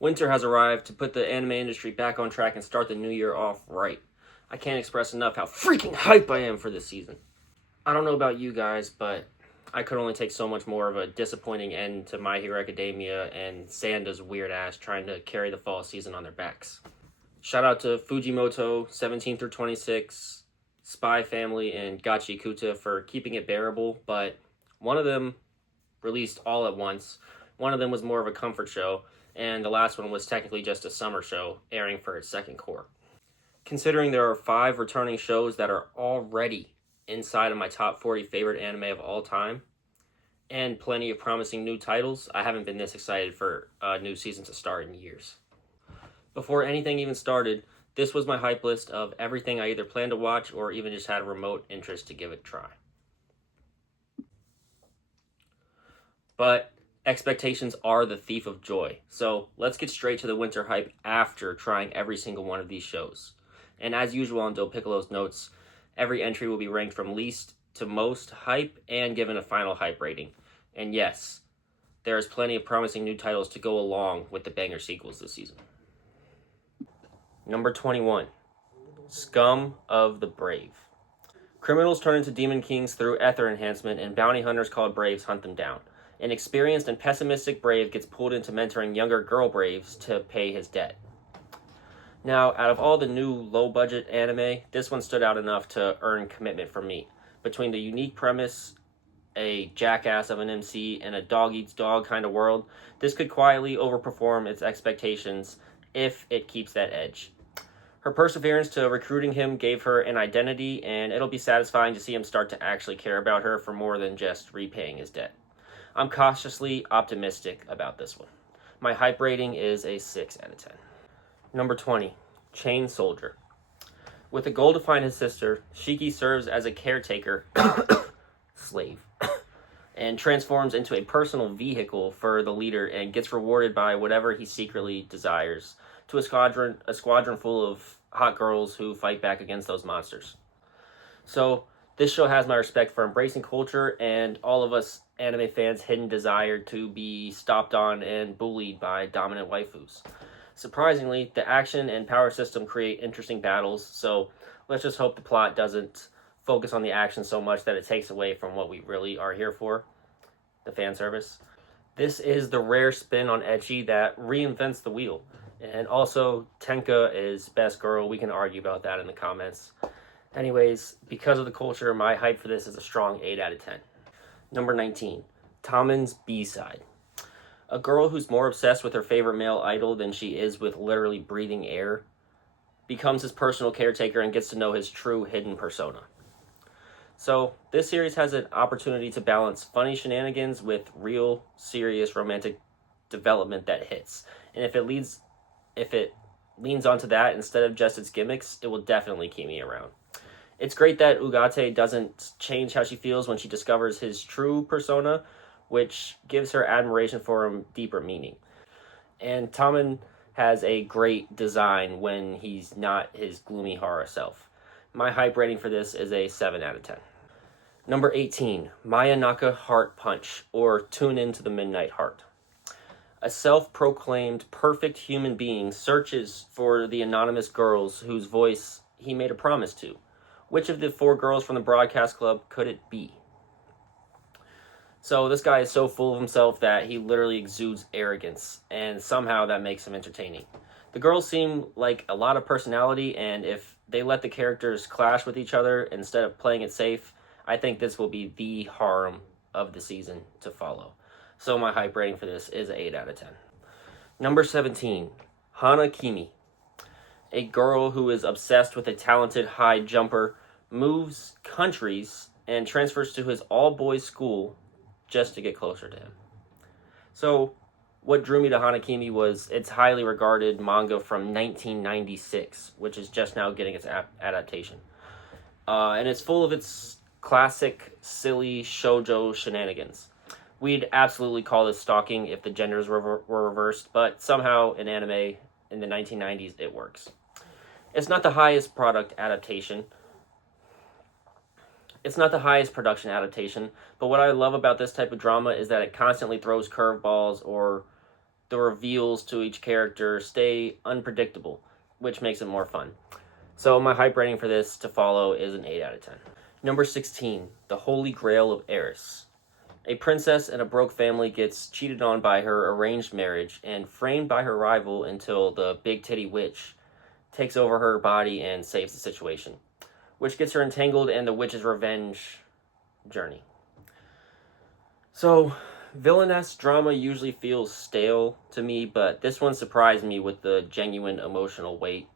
Winter has arrived to put the anime industry back on track and start the new year off right. I can't express enough how freaking hype I am for this season. I don't know about you guys, but I could only take so much more of a disappointing end to My Hero Academia and Sanda's weird ass trying to carry the fall season on their backs. Shout out to Fujimoto, 17 through 26, Spy Family, and Gachi Kuta for keeping it bearable, but one of them released all at once. One of them was more of a comfort show, and the last one was technically just a summer show, airing for its second core. Considering there are 5 returning shows that are already inside of my top 40 favorite anime of all time, and plenty of promising new titles, I haven't been this excited for a new season to start in years. Before anything even started, this was my hype list of everything I either planned to watch or even just had a remote interest to give it a try. But expectations are the thief of joy, so let's get straight to the winter hype after trying every single one of these shows. And as usual on Del Piccolo's notes, every entry will be ranked from least to most hype and given a final hype rating. And yes, there is plenty of promising new titles to go along with the banger sequels this season. Number 21, Scum of the Brave. Criminals turn into demon kings through ether enhancement, and bounty hunters called Braves hunt them down. An experienced and pessimistic Brave gets pulled into mentoring younger girl Braves to pay his debt. Now, out of all the new low-budget anime, this one stood out enough to earn commitment from me. Between the unique premise, a jackass of an MC, and a dog-eats-dog kind of world, this could quietly overperform its expectations if it keeps that edge. Her perseverance to recruiting him gave her an identity, and it'll be satisfying to see him start to actually care about her for more than just repaying his debt. I'm cautiously optimistic about this one. My hype rating is a 6 out of 10. Number 20, Chain Soldier. With a goal to find his sister, Shiki serves as a caretaker slave and transforms into a personal vehicle for the leader and gets rewarded by whatever he secretly desires to a squadron full of hot girls who fight back against those monsters. So this show has my respect for embracing culture and all of us anime fans' hidden desire to be stomped on and bullied by dominant waifus. Surprisingly, the action and power system create interesting battles, so let's just hope the plot doesn't focus on the action so much that it takes away from what we really are here for, the fan service. This is the rare spin on ecchi that reinvents the wheel. And also, Tenka is best girl. We can argue about that in the comments. Anyways, because of the culture, my hype for this is a strong 8 out of 10. Number 19, Tamon's B-side. A girl who's more obsessed with her favorite male idol than she is with literally breathing air becomes his personal caretaker and gets to know his true hidden persona. So, this series has an opportunity to balance funny shenanigans with real, serious romantic development that hits. And if it leans onto that instead of just its gimmicks, it will definitely keep me around. It's great that Ugate doesn't change how she feels when she discovers his true persona, which gives her admiration for him deeper meaning. And Tamon has a great design when he's not his gloomy horror self. My hype rating for this is a 7 out of 10. Number 18, Mayanaka Heart Punch, or Tune Into the Midnight Heart. A self-proclaimed perfect human being searches for the anonymous girls whose voice he made a promise to. Which of the 4 girls from the broadcast club could it be? So this guy is so full of himself that he literally exudes arrogance, and somehow that makes him entertaining. The girls seem like a lot of personality, and if they let the characters clash with each other instead of playing it safe, I think this will be the harem of the season to follow. So my hype rating for this is an 8 out of 10. Number 17, Hana-kimi. A girl who is obsessed with a talented high jumper moves countries and transfers to his all-boys school just to get closer to him. So what drew me to Hana-kimi was its highly regarded manga from 1996, which is just now getting its adaptation. And it's full of its classic, silly shoujo shenanigans. We'd absolutely call this stalking if the genders were reversed, but somehow in anime in the 1990s it works. It's not the highest production adaptation, but what I love about this type of drama is that it constantly throws curveballs or the reveals to each character stay unpredictable, which makes it more fun. So my hype rating for this to follow is an 8 out of 10. Number 16, The Holy Grail of Eris. A princess in a broke family gets cheated on by her arranged marriage and framed by her rival until the big titty witch takes over her body and saves the situation, which gets her entangled in the witch's revenge journey. So, villainess drama usually feels stale to me, but this one surprised me with the genuine emotional weight,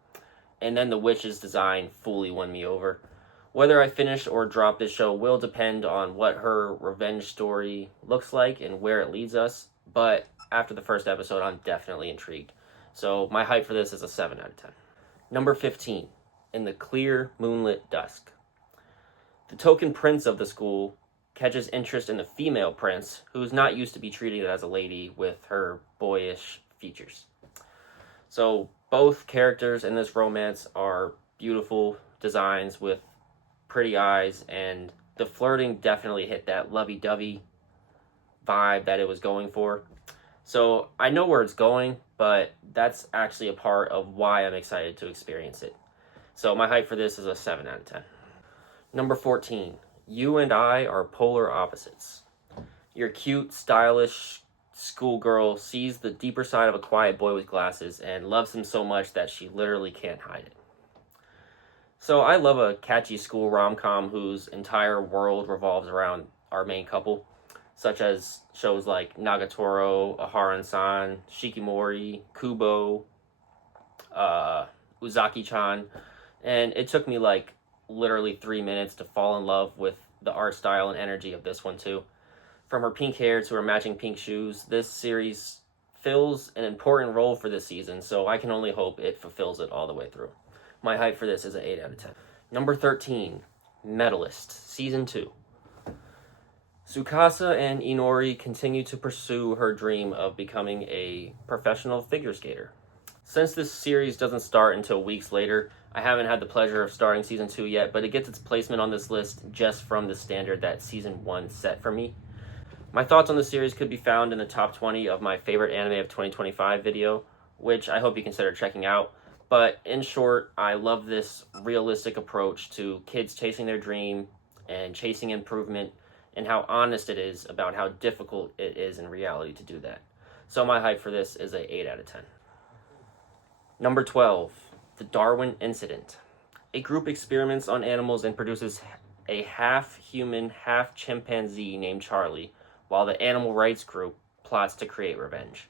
and then the witch's design fully won me over. Whether I finish or drop this show will depend on what her revenge story looks like and where it leads us, but after the first episode, I'm definitely intrigued. So my hype for this is a 7 out of 10. Number 15, In the Clear Moonlit Dusk. The token prince of the school catches interest in the female prince, who's not used to be treated as a lady with her boyish features. So both characters in this romance are beautiful designs with pretty eyes, and the flirting definitely hit that lovey-dovey vibe that it was going for. So I know where it's going, but that's actually a part of why I'm excited to experience it. So my hype for this is a 7 out of 10. Number 14, You and I Are Polar Opposites. Your cute, stylish schoolgirl sees the deeper side of a quiet boy with glasses and loves him so much that she literally can't hide it. So I love a catchy school rom-com whose entire world revolves around our main couple, such as shows like Nagatoro, Aharon-san, Shikimori, Kubo, Uzaki-chan, and it took me like literally 3 minutes to fall in love with the art style and energy of this one too. From her pink hair to her matching pink shoes, this series fills an important role for this season, so I can only hope it fulfills it all the way through. My hype for this is an 8 out of 10. Number 13, Medalist, Season 2. Tsukasa and Inori continue to pursue her dream of becoming a professional figure skater. Since this series doesn't start until weeks later, I haven't had the pleasure of starting Season 2 yet, but it gets its placement on this list just from the standard that Season 1 set for me. My thoughts on the series could be found in the top 20 of my favorite anime of 2025 video, which I hope you consider checking out. But in short, I love this realistic approach to kids chasing their dream and chasing improvement, and how honest it is about how difficult it is in reality to do that. So my hype for this is an 8 out of 10. Number 12, The Darwin Incident. A group experiments on animals and produces a half-human, half-chimpanzee named Charlie, while the animal rights group plots to create revenge.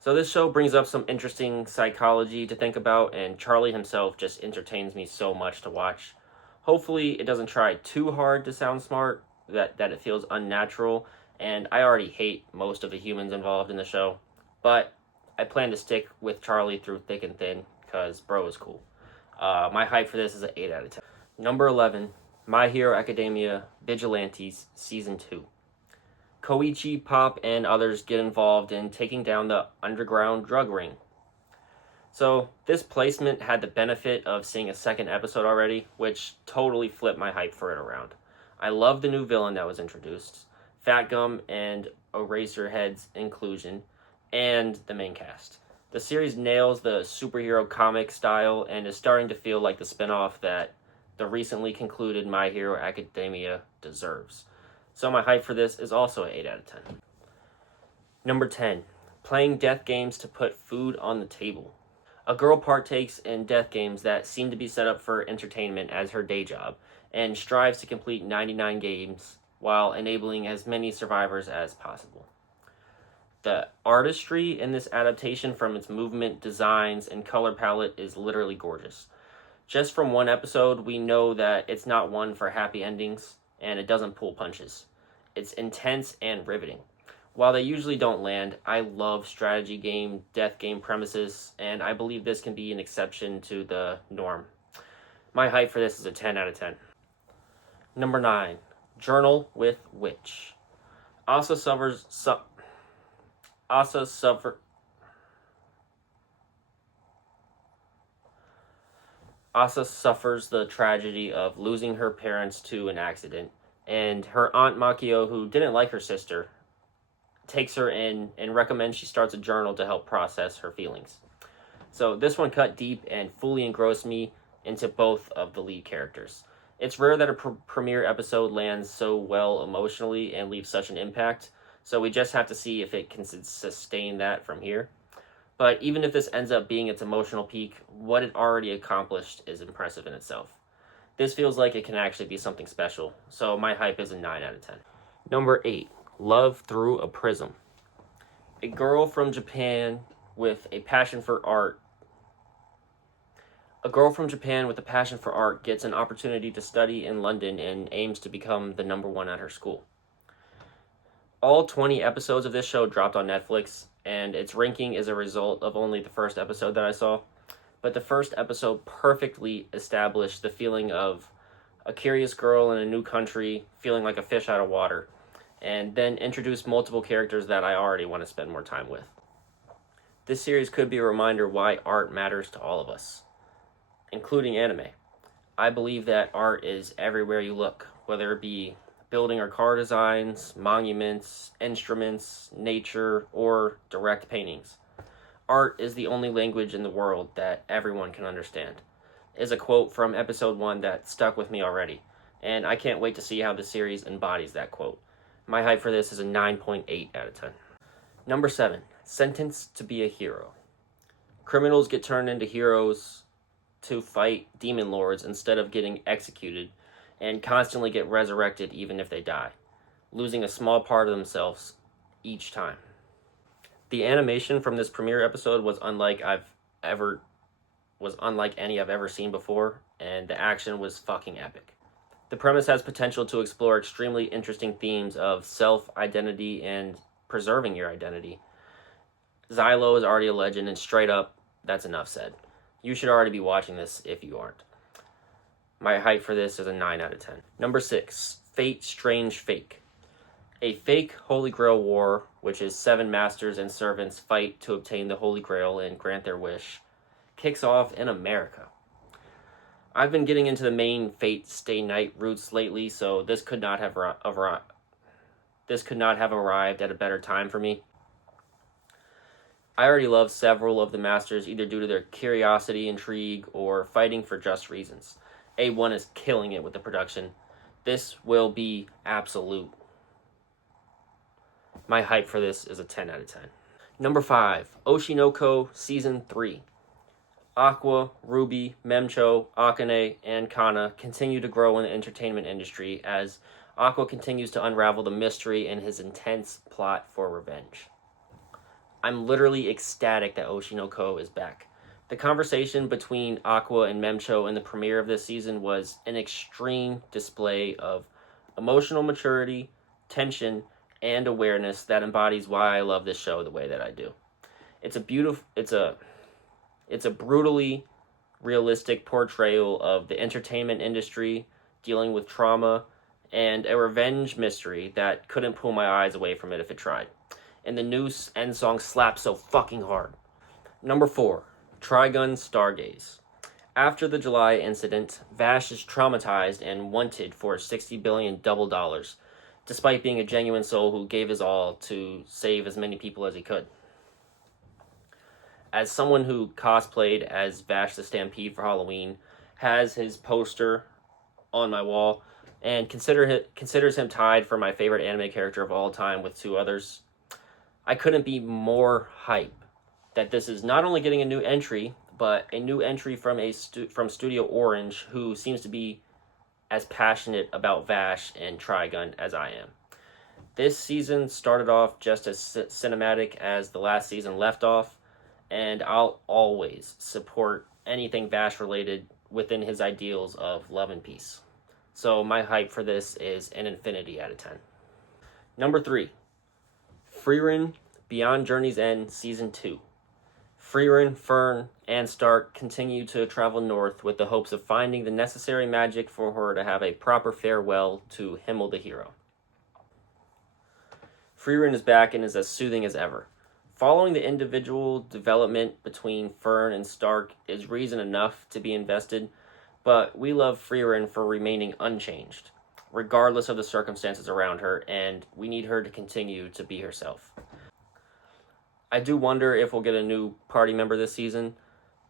So this show brings up some interesting psychology to think about, and Charlie himself just entertains me so much to watch. Hopefully it doesn't try too hard to sound smart, that it feels unnatural, and I already hate most of the humans involved in the show, but I plan to stick with Charlie through thick and thin, because bro is cool. My hype for this is an 8 out of 10. Number 11, My Hero Academia Vigilantes Season 2. Koichi, Pop, and others get involved in taking down the underground drug ring. So this placement had the benefit of seeing a second episode already, which totally flipped my hype for it around. I love the new villain that was introduced, Fat Gum and Eraserhead's inclusion, and the main cast. The series nails the superhero comic style and is starting to feel like the spinoff that the recently concluded My Hero Academia deserves. So my hype for this is also an 8 out of 10. Number 10, Playing death games to put food on the table. A girl partakes in death games that seem to be set up for entertainment as her day job, and strives to complete 99 games while enabling as many survivors as possible. The artistry in this adaptation, from its movement, designs, and color palette, is literally gorgeous. Just from one episode, we know that it's not one for happy endings, and it doesn't pull punches. It's intense and riveting. While they usually don't land, I love strategy game, death game premises, and I believe this can be an exception to the norm. My hype for this is a 10 out of 10. Number 9, Journal with Witch. Asa suffers the tragedy of losing her parents to an accident, and her aunt Makio, who didn't like her sister, takes her in and recommends she starts a journal to help process her feelings. So this one cut deep and fully engrossed me into both of the lead characters. It's rare that a premiere episode lands so well emotionally and leaves such an impact, so we just have to see if it can sustain that from here. But even if this ends up being its emotional peak, what it already accomplished is impressive in itself. This feels like it can actually be something special, so my hype is a 9 out of 10. Number 8, Love Through a Prism. A girl from Japan with a passion for art gets an opportunity to study in London and aims to become the number one at her school. All 20 episodes of this show dropped on Netflix, and its ranking is a result of only the first episode that I saw. But the first episode perfectly established the feeling of a curious girl in a new country feeling like a fish out of water, and then introduced multiple characters that I already want to spend more time with. This series could be a reminder why art matters to all of us, including anime. I believe that art is everywhere you look, whether it be building or car designs, monuments, instruments, nature, or direct paintings. Art is the only language in the world that everyone can understand, is a quote from episode 1 that stuck with me already, and I can't wait to see how the series embodies that quote. My hype for this is a 9.8 out of 10. Number 7, Sentenced to be a Hero. Criminals get turned into heroes to fight demon lords instead of getting executed, and constantly get resurrected even if they die, losing a small part of themselves each time. The animation from this premiere episode was unlike any I've ever seen before, and the action was fucking epic. The premise has potential to explore extremely interesting themes of self-identity and preserving your identity. Xylo is already a legend, and straight up, that's enough said. You should already be watching this if you aren't. My hype for this is a 9 out of 10. Number 6, Fate Strange Fake. A fake Holy Grail war, which is 7 masters and servants fight to obtain the Holy Grail and grant their wish, kicks off in America. I've been getting into the main Fate Stay Night roots lately, so this could not have arrived at a better time for me. I already love several of the masters, either due to their curiosity, intrigue, or fighting for just reasons. A1 is killing it with the production. This will be absolute. My hype for this is a 10 out of 10. Number 5, Oshinoko Season 3. Aqua, Ruby, Memcho, Akane, and Kana continue to grow in the entertainment industry as Aqua continues to unravel the mystery in his intense plot for revenge. I'm literally ecstatic that Oshinoko is back. The conversation between Aqua and Memcho in the premiere of this season was an extreme display of emotional maturity, tension, and awareness that embodies why I love this show the way that I do. It's a brutally realistic portrayal of the entertainment industry dealing with trauma and a revenge mystery that couldn't pull my eyes away from it if it tried. And the new end song slaps so fucking hard. Number 4, Trigun Stargaze. After the July incident, Vash is traumatized and wanted for $60 billion double dollars, despite being a genuine soul who gave his all to save as many people as he could. As someone who cosplayed as Vash the Stampede for Halloween, has his poster on my wall, and considers him tied for my favorite anime character of all time with 2 others, I couldn't be more hype that this is not only getting a new entry, but a new entry from from Studio Orange, who seems to be as passionate about Vash and Trigun as I am. This season started off just as cinematic as the last season left off, and I'll always support anything Vash related within his ideals of love and peace. So my hype for this is an infinity out of 10. Number 3, Frieren Beyond Journey's End Season 2. Frieren, Fern, and Stark continue to travel north with the hopes of finding the necessary magic for her to have a proper farewell to Himmel the hero. Frieren is back and is as soothing as ever. Following the individual development between Fern and Stark is reason enough to be invested, but we love Frieren for remaining unchanged. regardless of the circumstances around her, and we need her to continue to be herself. I do wonder if we'll get a new party member this season,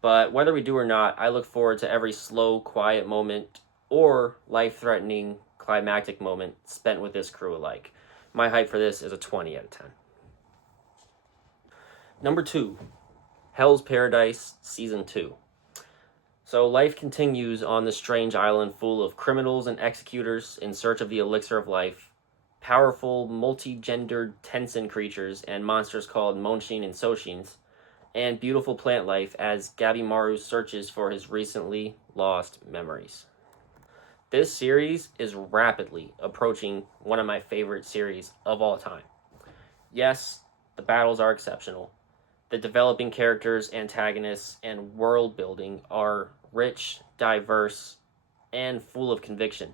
but whether we do or not, I look forward to every slow, quiet moment or life-threatening, climactic moment spent with this crew alike. My hype for this is a 20 out of 10. Number 2, Hell's Paradise Season 2. So life continues on this strange island full of criminals and executors in search of the elixir of life, powerful, multi-gendered Tensen creatures and monsters called Monshin and Soshins, and beautiful plant life as Gabimaru searches for his recently lost memories. This series is rapidly approaching one of my favorite series of all time. Yes, the battles are exceptional. The developing characters, antagonists, and world building are rich, diverse, and full of conviction.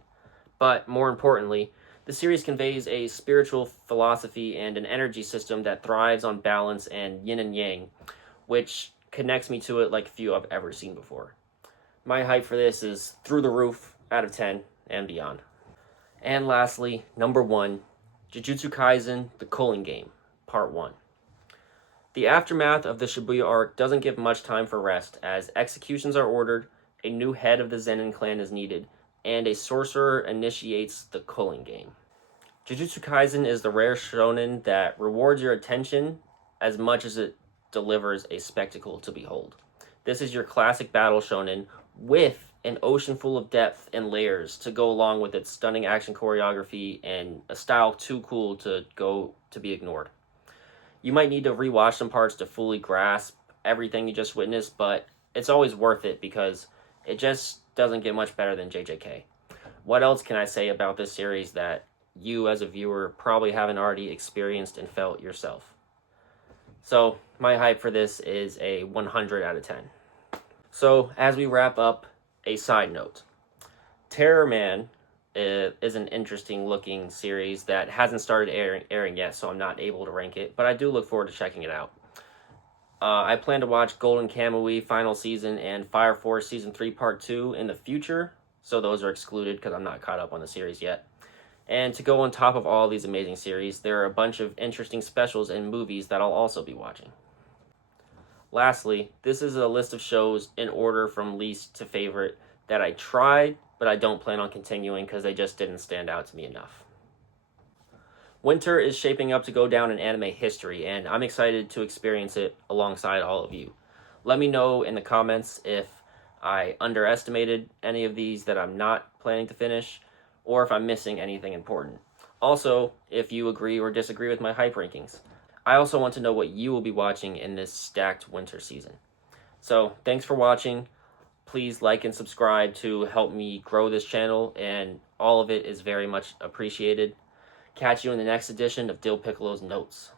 But more importantly, the series conveys a spiritual philosophy and an energy system that thrives on balance and yin and yang, which connects me to it like few I've ever seen before. My hype for this is through the roof, out of 10, and beyond. And lastly, number 1, Jujutsu Kaisen, The Culling Game, Part 1. The aftermath of the Shibuya arc doesn't give much time for rest, as executions are ordered, a new head of the Zenin clan is needed, and a sorcerer initiates the Culling Game. Jujutsu Kaisen is the rare shonen that rewards your attention as much as it delivers a spectacle to behold. This is your classic battle shonen with an ocean full of depth and layers to go along with its stunning action choreography and a style too cool to be ignored. You might need to rewatch some parts to fully grasp everything you just witnessed, but it's always worth it because it just doesn't get much better than JJK. What else can I say about this series that you as a viewer probably haven't already experienced and felt yourself? So my hype for this is a 100 out of 10. So as we wrap up, a side note. Terror Man is an interesting looking series that hasn't started airing yet, so I'm not able to rank it, but I do look forward to checking it out. I plan to watch Golden Kamuy final season and Fire Force season 3 part 2 in the future, so those are excluded because I'm not caught up on the series yet. And to go on top of all these amazing series, there are a bunch of interesting specials and movies that I'll also be watching. Lastly, this is a list of shows in order from least to favorite that I tried, but I don't plan on continuing because they just didn't stand out to me enough. Winter is shaping up to go down in anime history, and I'm excited to experience it alongside all of you. Let me know in the comments if I underestimated any of these that I'm not planning to finish, or if I'm missing anything important. Also, if you agree or disagree with my hype rankings. I also want to know what you will be watching in this stacked winter season. So, thanks for watching. Please like and subscribe to help me grow this channel, and all of it is very much appreciated. Catch you in the next edition of Dill Piccolo's Notes.